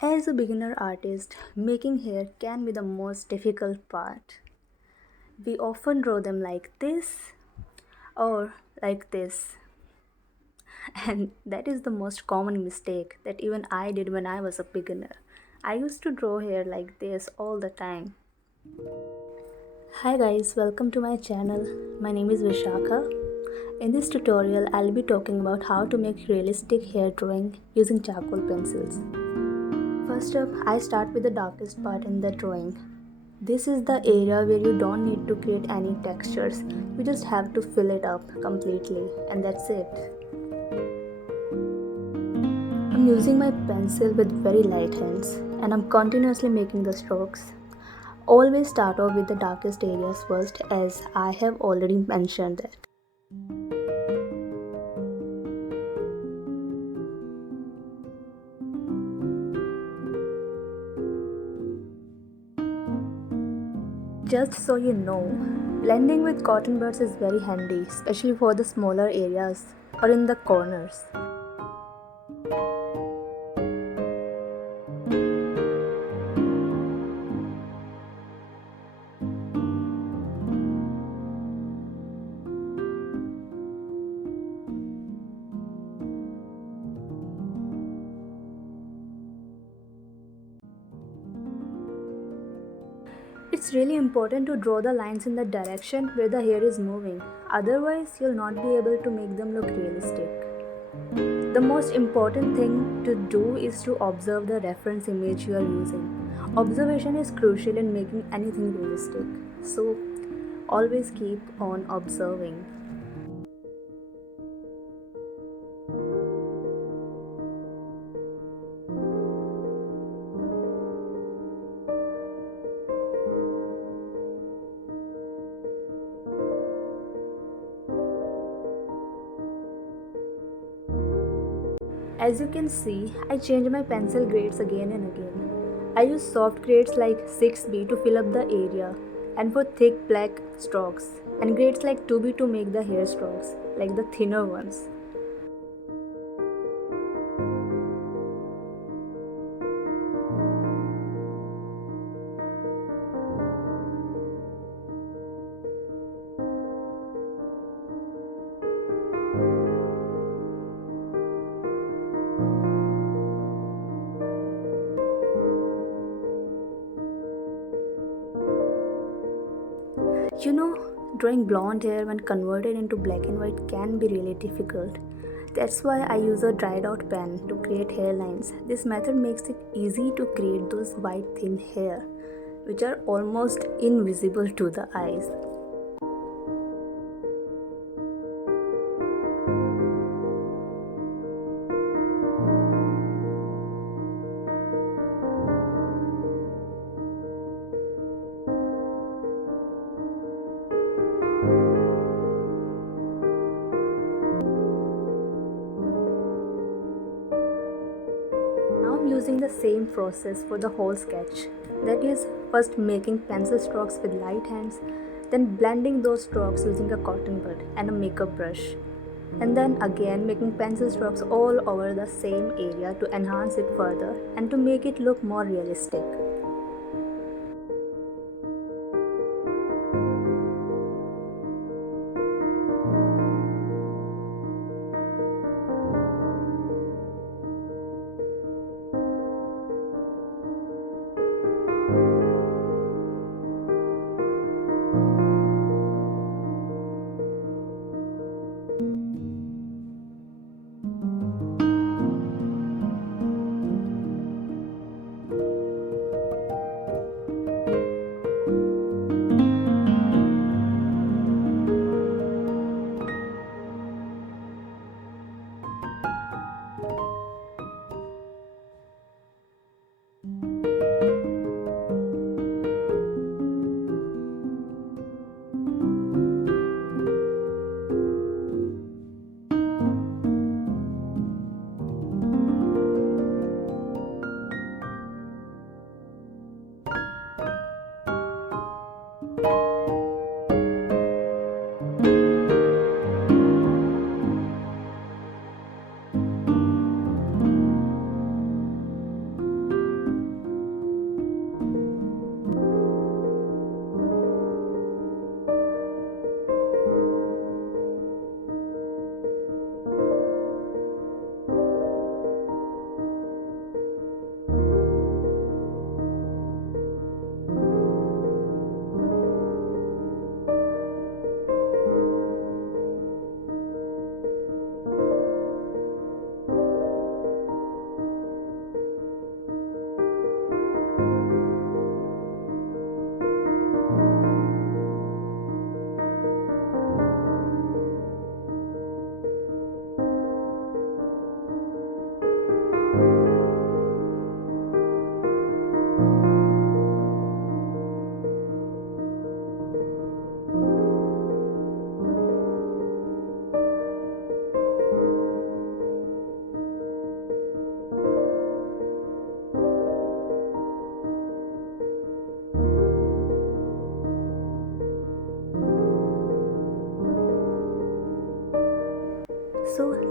As a beginner artist, making hair can be the most difficult part. We often draw them like this or like this, and that is the most common mistake that even I did when I was a beginner. I used to draw hair like this all the time. Hi guys, welcome to my channel. My name is Vishakha. In this tutorial, I'll be talking about how to make realistic hair drawing using charcoal pencils. First up, I start with the darkest part in the drawing. This is the area where you don't need to create any textures. You just have to fill it up completely, and that's it. I'm using my pencil with very light hands and I'm continuously making the strokes. Always start off with the darkest areas first, as I have already mentioned that. Just so you know, blending with cotton buds is very handy, especially for the smaller areas or in the corners. It's really important to draw the lines in the direction where the hair is moving, otherwise, you'll not be able to make them look realistic. The most important thing to do is to observe the reference image you are using. Observation is crucial in making anything realistic, so always keep on observing. As you can see, I change my pencil grades again and again. I use soft grades like 6B to fill up the area and for thick black strokes, and grades like 2B to make the hair strokes, like the thinner ones. You know, drawing blonde hair when converted into black and white can be really difficult. That's why I use a dried out pen to create hairlines. This method makes it easy to create those white thin hair, which are almost invisible to the eyes. Now I'm using the same process for the whole sketch. That is, first making pencil strokes with light hands, then blending those strokes using a cotton bud and a makeup brush, and then again making pencil strokes all over the same area to enhance it further and to make it look more realistic.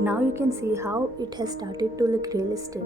Now you can see how it has started to look realistic.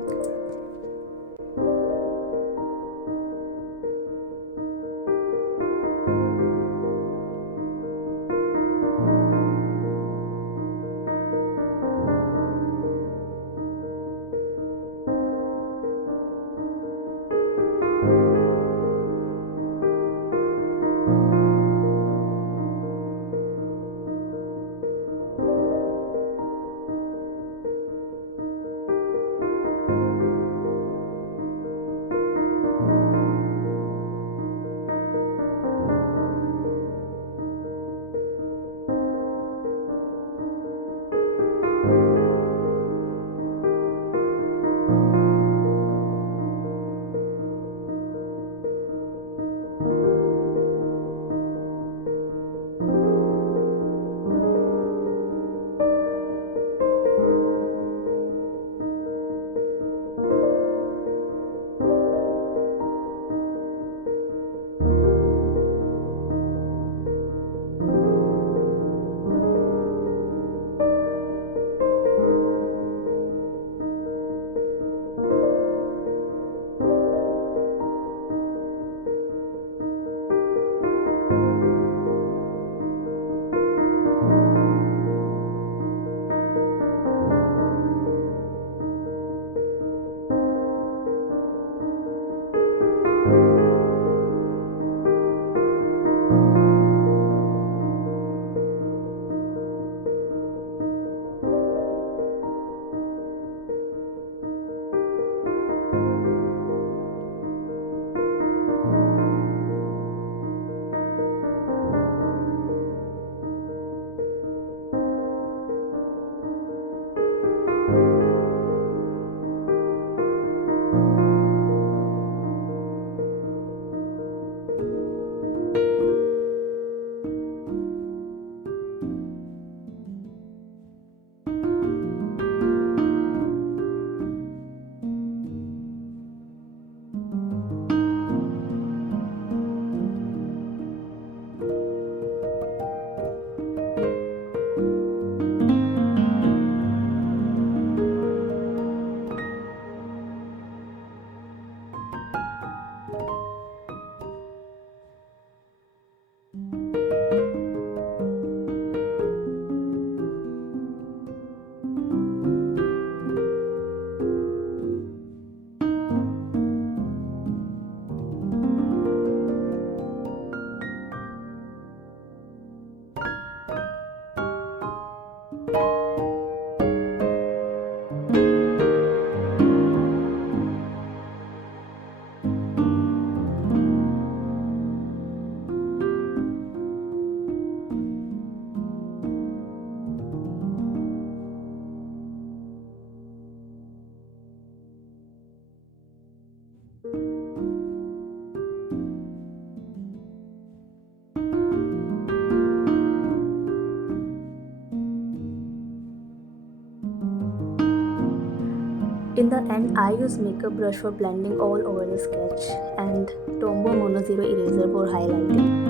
In the end, I use makeup brush for blending all over the sketch and Tombow Mono Zero eraser for highlighting.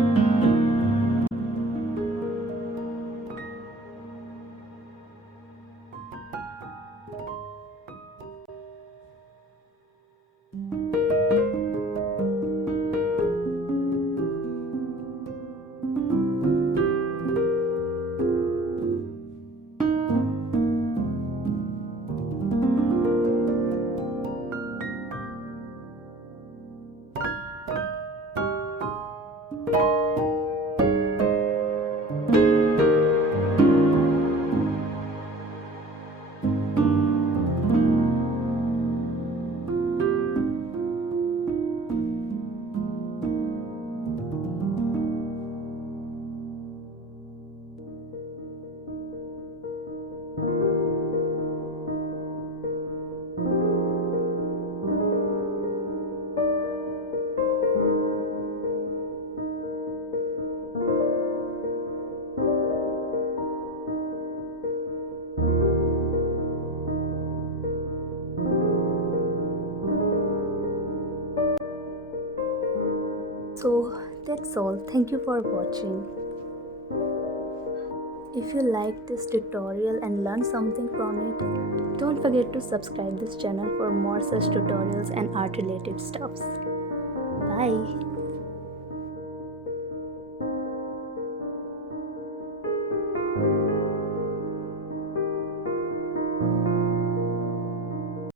So that's all. Thank you for watching. If you liked this tutorial and learned something from it, don't forget to subscribe this channel for more such tutorials and art related stuffs. Bye.